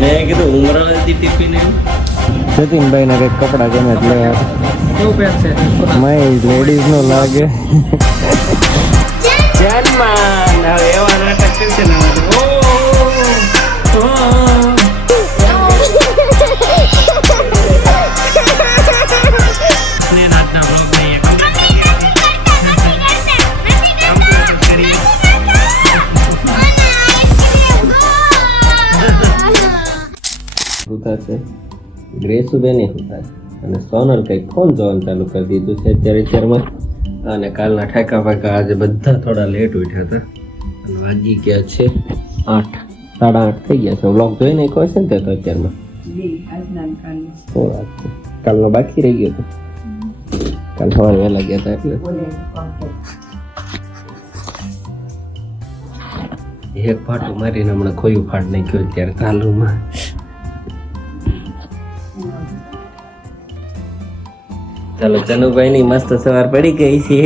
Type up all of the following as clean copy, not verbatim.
મેં કીધું ઉમરાળાથી ટિફિન એમ જતીનભાઈ ને કઈક કપડા ગમે એટલે કેવું પહેરશે માય લેડીઝ નો લાગે જન્માન હવે એવા નાટક કરશે ને છે ગ્રેસુબેન અને સોનલ કઈક ફોન જોવાનું ચાલુ કરી દીધું છે અત્યારે અને કાલના ઠાકા પાકા આજે બધા થોડા લેટ ઉઠ્યા હતા અને વાગી ગયા છે 8 8:30 થઈ ગયા છે વ્લોગ જોઈને કહો છે ને તે તો અત્યારમાં કાલનો બાકી રહી ગયો હતો કાલ સવારે વહેલા ગયા હતા એટલે એક ફાટું મારીને હમણાં ખોયું ફાટ નાખ્યો અત્યારે કાલુમાં ચાલો ચનુભાઈ ની મસ્ત સવાર પડી ગઈ છે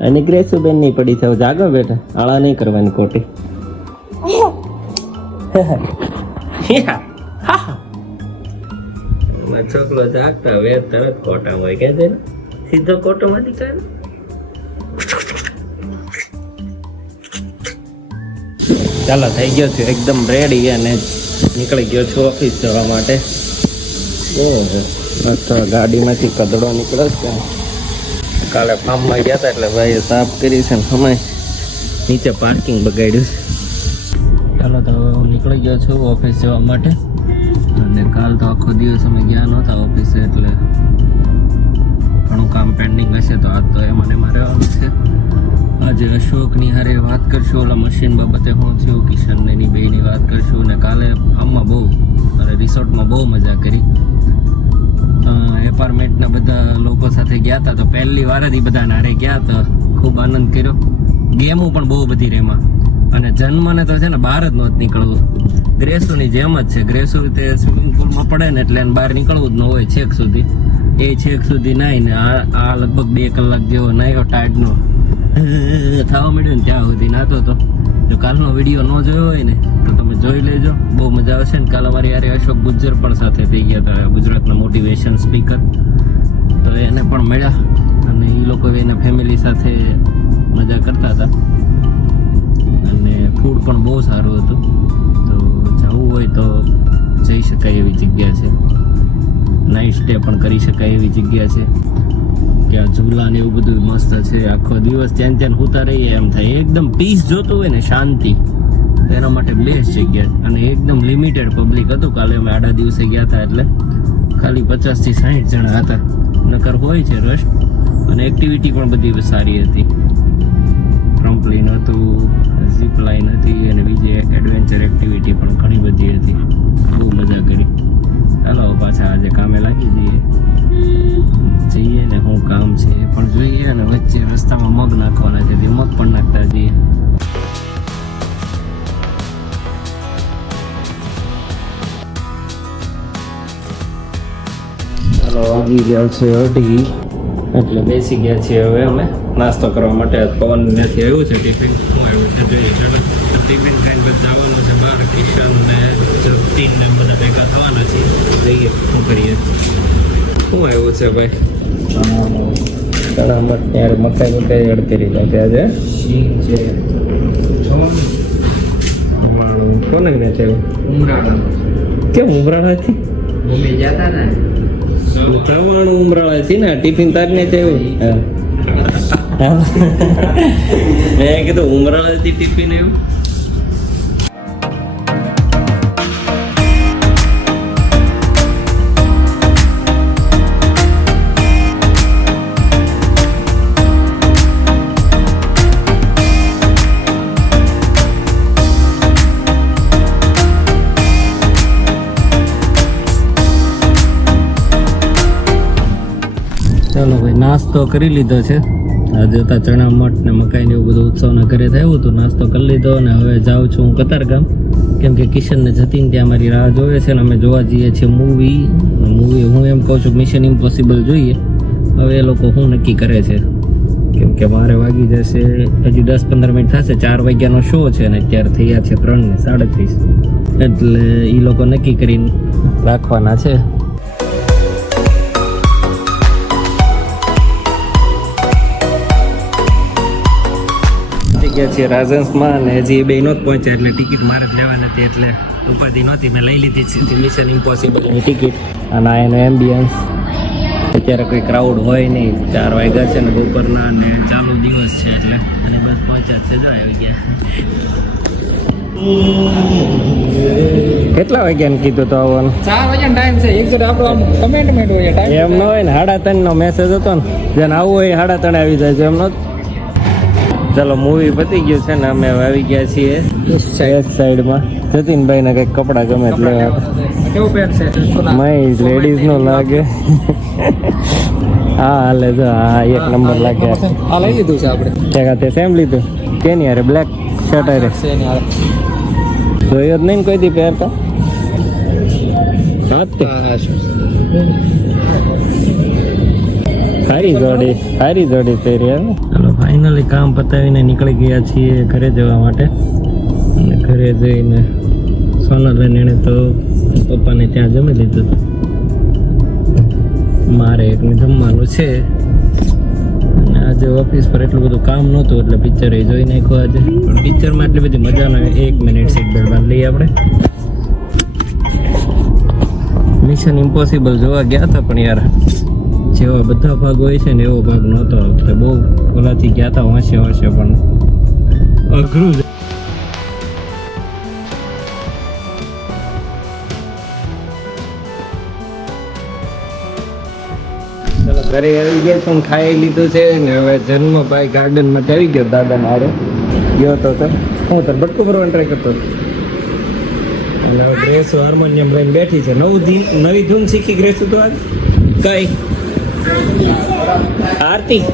અને ગ્રેસુબેન ની પડી છે જાગો બેટા આળા નહીં કરવાની ખોટી છોકરો જાગતા વે તરત કોટા હોય કે છે સીધો કોટો માંથી કાઢ ચાલો થઈ ગયો છું એકદમ રેડી અને નીકળી ગયો છું ઓફિસ જવા માટે મસ્ત ગાડીમાંથી કદડો નીકળે છે કાલે ફાર્મમાં ગયા હતા એટલે ભાઈએ સાફ કરી છે ને સમય નીચે પાર્કિંગ બગાડ્યું છે ચાલો તો નીકળી ગયો છું ઓફિસ જવા માટે અને કાલ તો આખો દિવસ અમે ગયા નહોતા ઓફિસે એટલે ઘણું કામ પેન્ડિંગ હશે તો આજ તો એમાં રહેવાનું છે આજે અશોકની હારે વાત કરશું ઓલા મશીન બાબતે શું થયું કિશનને ની બેની વાત કરશું અને કાલે ફાર્મમાં બહુ અને રિસોર્ટમાં બહુ મજા કરી એપાર્ટમેન્ટના બધા લોકો સાથે ગયા હતા તો પહેલી વાર જ એ બધા નારે ગયા હતા ખૂબ આનંદ કર્યો ગેમો પણ બહુ બધી રેમાં અને જન્મને તો છે ને બહાર જ નહોતું નીકળવું ગ્રેસુની જેમ જ છે ગ્રેસુ તે સ્વિમિંગ પુલમાં પડે ને એટલે એને બહાર નીકળવું જ ન હોય છેક સુધી એ છેક સુધી નાહીને આ લગભગ 2 કલાક જેવો નાહ્યો ટાઈડનો થવા મળ્યું ને ત્યાં સુધી નાતો હતો જો કાલનો વિડીયો ન જોયો હોય ને તો તમે જોઈ લેજો બહુ મજા આવશે ને કાલ અમારી યારે અશોક ગુજ્જર પણ સાથે થઈ ગયા હતા ગુજરાતના મોટિવેશન સ્પીકર તો એને પણ મળ્યા અને એ લોકો એના ફેમિલી સાથે મજા કરતા હતા અને ફૂડ પણ બહુ સારું હતું તો જવું હોય તો જઈ શકાય એવી જગ્યા છે નાઇટ સ્ટે પણ કરી શકાય એવી જગ્યા છે કે આ ઝૂલા ને એવું બધું મસ્ત છે આખો દિવસ ત્યાં હોતા રહીએ એમ થાય એકદમ પીસ જોતું હોય ને શાંતિ એના માટે બેસ્ટ જગ્યા અને એકદમ લિમિટેડ પબ્લિક હતું કાલે અમે આડા દિવસે ગયા હતા એટલે ખાલી 50 થી 60 જણા હતા નકર હોય છે રશ અને એક્ટિવિટી પણ બધી સારી હતી ટ્રમ્પલિન હતું ઝીપ લાઇન હતી અને બીજી એડવેન્ચર એક્ટિવિટી પણ ઘણી બધી હતી બહુ મજા કરી ચાલો પાછા આજે કામે લાગી જઈએ ને શું કામ છે એ પણ જોઈએ અને વચ્ચે રસ્તામાં મગ નાખવાના છે તે મગ પણ નાખતા જઈએ ચાલો વાગી ગયા છે 8 એટલે બેસી ગયા છીએ હવે અમે નાસ્તો કરવા માટે પવન ત્યાંથી આવ્યું છે ટિફિન શું આવ્યું છે જોઈએ ચાલો ટિફિન ખાઈને બધા જવાનું છે બહાર કિશન ને જતીન ને બધા ભેગા થવાના છે જઈએ શું કરીએ શું આવ્યું છે ભાઈ ચણા ત્યારે મકાઈ એડ કરી નાખે આજે કોને ને છે કેમ ઉમરાળાથી મમ્મી જતા ને ચવાણું ઉમરાળા છે ને ટિફિન તારને થયું મેં કીધું ઉમરાળાથી ટિફિન એવું ચાલો ભાઈ નાસ્તો કરી લીધો છે આજે હતા ચણા મઠ ને મકાઈ ને એવું બધું ઉત્સવના ઘરે થયું હતું નાસ્તો કરી લીધો અને હવે જાઉં છું હું કતારગામ કેમ કે કિશન ને જતીન ત્યાં મારી રાહ જોવે છે ને અમે જોવા જઈએ છીએ મૂવી હું એમ કહું છું મિશન ઇમ્પોસિબલ જોઈએ હવે એ લોકો શું નક્કી કરે છે કેમ કે મારે વાગી જશે હજી 10-15 મિનિટ થશે. 4 વાગ્યાનો શો છે અને અત્યારે થયા છે 3:37. એટલે એ લોકો નક્કી કરીને રાખવાના છે. ગયા છે રાજહંસમાં અને હજી એ બે નહોત પહોંચ્યા એટલે ટિકિટ મારે જ લેવાની હતી એટલે ઉપાધિ નહોતી, મેં લઈ લીધી છે મિશન ઇમ્પોસિબલની ટિકિટ. અને આ એનો એમ્બિયન્સ. અત્યારે કોઈ ક્રાઉડ હોય નહીં, 4 વાગ્યા છે ને બપોરના અને ચાલુ દિવસ છે એટલે અને બસ પહોંચ્યા છે. જો આવી ગયા. કેટલા વાગ્યાને કીધું તો આવવાનું? 4 વાગ્યાનો ટાઈમ છે. એક જણ આપણો કમેન્ટમેન્ટ હોય ટાઈમ એમ ન હોય ને 3:30 નો મેસેજ હતો ને, જેને આવવું હોય 3:30 આવી જાય છે. એમ નો. ચાલો મૂવી પતી ગયું છે ને અમે આવી ગયા છીએ એક સાઈડમાં. જતીનભાઈ ને કઈક કપડા ગમે એટલે કેવું પહેરશે? મય લેડીઝ નો લાગે. હા હાલે જો હા 1 નંબર લાગે. આ લઈ લીધું છે આપણે. ક્યાં તે સેમ લીધું કેની યાર? બ્લેક શર્ટ અરે જોયો જ નહીં કોઈ દી પહેરતા. સારી જોડી પહેરી. ચાલો ફાઇનલી કામ પતાવીને નીકળી ગયા છીએ ઘરે જવા માટે. અને ઘરે જઈને સોનલબેન એણે તો પપ્પાને ત્યાં જમી લીધું હતું. મારે એકને જમવાનું છે. અને આજે ઓફિસ પર એટલું બધું કામ નહોતું એટલે પિક્ચર એ જોઈ નાખ્યું આજે. પણ પિક્ચરમાં એટલી બધી મજા ન આવે. 1 મિનિટ સીટ બેલ્ટ બાંધી લઈએ આપણે. મિશન ઇમ્પોસિબલ જોવા ગયા હતા પણ યાર જેવા બધા ભાગ હોય છે ને એવો ભાગ નહોતો. એટલે બહુ ઓલાથી ગયા હતા વાંચે પણ અઘરું. ચાલો ઘરે આવી ગયા પણ ખાઈ લીધું છે ને હવે જન્મભાઈ ગાર્ડનમાં આવી ગયો. દાદાને હારે ગયો તો હું તાર બટકું ભરવાનું ટ્રાય કરતો હતો. એટલે હવે ગ્રેસો હાર્મોનિયમ લઈને બેઠી છે. નવી ધૂન શીખી ગ્રેસું તો આજ કઈ આરતી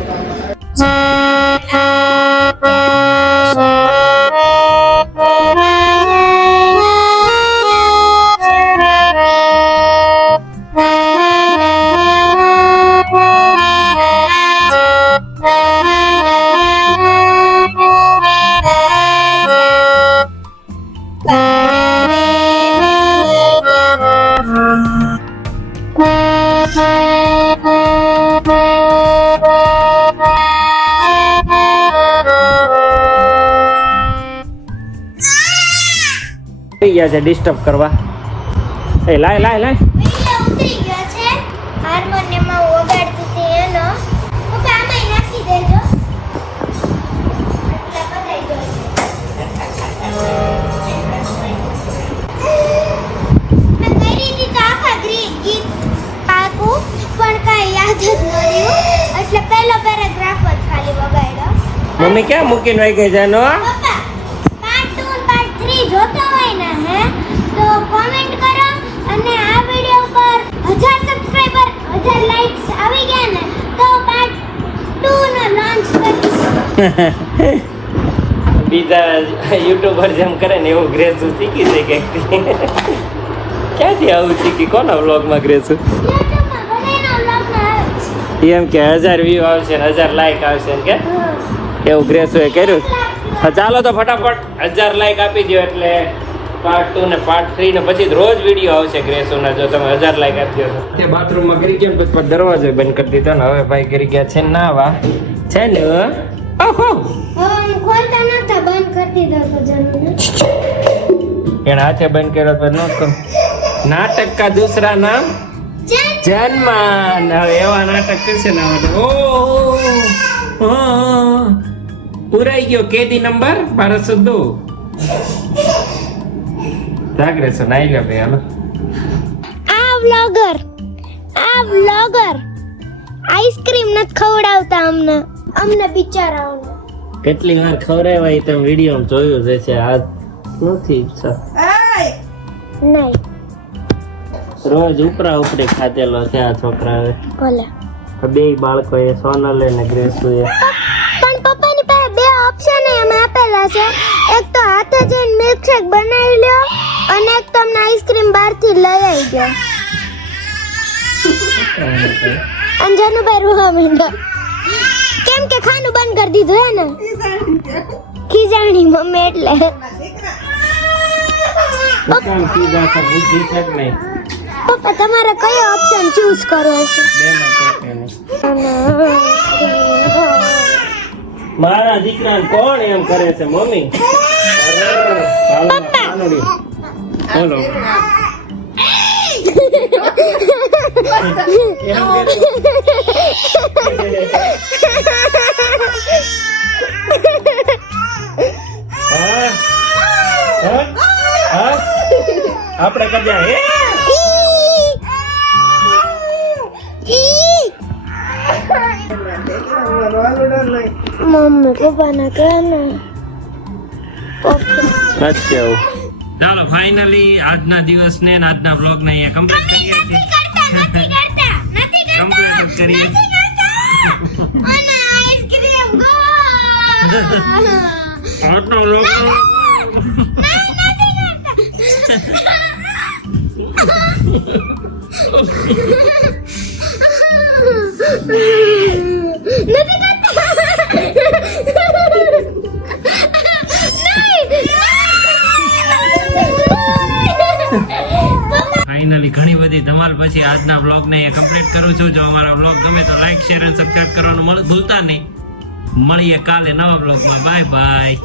ગયા છે ડિસ્ટર્બ કરવા. એ લાય લાય લાય ઉતરી ગયો છે. હાર્મોનિયમમાં વગાડતી હતી એનો. પપ્પા આમાં નાખી દેજો. એટલે બધાઈ ગયો છે. મેં કરી હતી તો આખા ગીત પાકું પણ કાંઈ યાદ જ ન રહ્યું. એટલે પહેલો પેરેગ્રાફ જ ખાલી વગાડ્યો. મમ્મી ક્યાં મૂકીને વહી ગઈ છે એનો? પપ્પા પાર્ટ 2 અને પાર્ટ 3 જોતા હોય ને તો કોમેન્ટ કરો અને આ વિડિયો પર 1000 સબસ્ક્રાઇબર 1000 લાઇક્સ આવી ગયા ને તો પાર્ટ 2 નો લોન્ચ કરીશ. બીજા યુટ્યુબર જેમ કરે ને એવું ગ્રેસું શીખી છે કે ક્યાંથી આવું શીખી? કોના વ્લોગમાં ગ્રેસું? યુટ્યુબમાં બધાના વ્લોગમાં આવે છે. એમ કે 1000 વ્યૂ આવશે ને 1000 લાઈક આવશે ને કે એવું ગ્રેસુએ કર્યું. હા ચાલો તો ફટાફટ 1000 લાઈક આપી દો એટલે પાર્ટ 2 ને પાર્ટ 3 ને પછી રોજ વિડીયો આવશે ગ્રેસોના. જો તમે 1000 લાઈક આપી દો તે બાથરૂમમાં કરી ગયા પછી દરવાજો બંધ કરી દીધો ને હવે ભાઈ કરી ગયા છે નાવા છે ને. ઓહો હવે ખોલતા નતા બંધ કરી દીધો તો જનુને. એને હાથે બંધ કર્યો તો નહોતો. નાટક કા દૂસરા નામ જન્માન. હવે એવા નાટક કરશે ને ઓહો પૂરાઈ ગયો કેદી નંબર 1202. જાગરેસો નાઈ લે ભાઈ. હાલો આ વ્લોગર આઈસ્ક્રીમ નથી ખવડાવતા અમને બિચારાઓને. કેટલી વાર ખવડાવ્યા એ તમે વિડીયો જોયું જ છે. આ નથી ઈચ્છા નહીં. રોજ ઉપરા ઉપરી ખાધેલો છે આ છોકરાએ. ભલે બે બાળકોએ સોનલ અને ગ્રેસુએ. પણ પપ્પાની પાસે બે ઓપ્શન અમે આપેલા છે. એક તો હાથે જઈને મિલ્કશેક બનાવી લ્યો અને એક તમને આઈસ્ક્રીમ બહારથી લઈ આવી ગયો. અંજનુભાઈ રૂહા માંડ્યા કે કેમ કે ખાનું બંધ કરી દીધું હે ને ખીજાણી મમ્મી એટલે દુકાન સીધા તો બુદ્ધિ છે કે નહીં પપ્પા તમારે કયો ઓપ્શન ચૂઝ કરવો છે બેમાં છે કે નહીં મારા દીકરાને કોણ એમ કરે છે મમ્મી બોલો આપણે કજા હે મમ્મી પપ્પા ના કહે ને અચ્છા ચાલો ફાઇનલી આજના દિવસને અને આજના બ્લોગને અહીંયા કમ્પ્લીટ કરીએ છીએ કમ્પ્લીટ કરીએ આજનો બ્લોગ ફાઇનલી ઘણી બધી ધમાલ પછી આજના બ્લોગને અહીંયા કમ્પ્લીટ કરું છું. જો અમારો બ્લોગ ગમે તો લાઈક શેર અને સબસ્ક્રાઇબ કરવાનું ભૂલતા નહીં. મળીએ કાલે નવા બ્લોગમાં. Bye bye.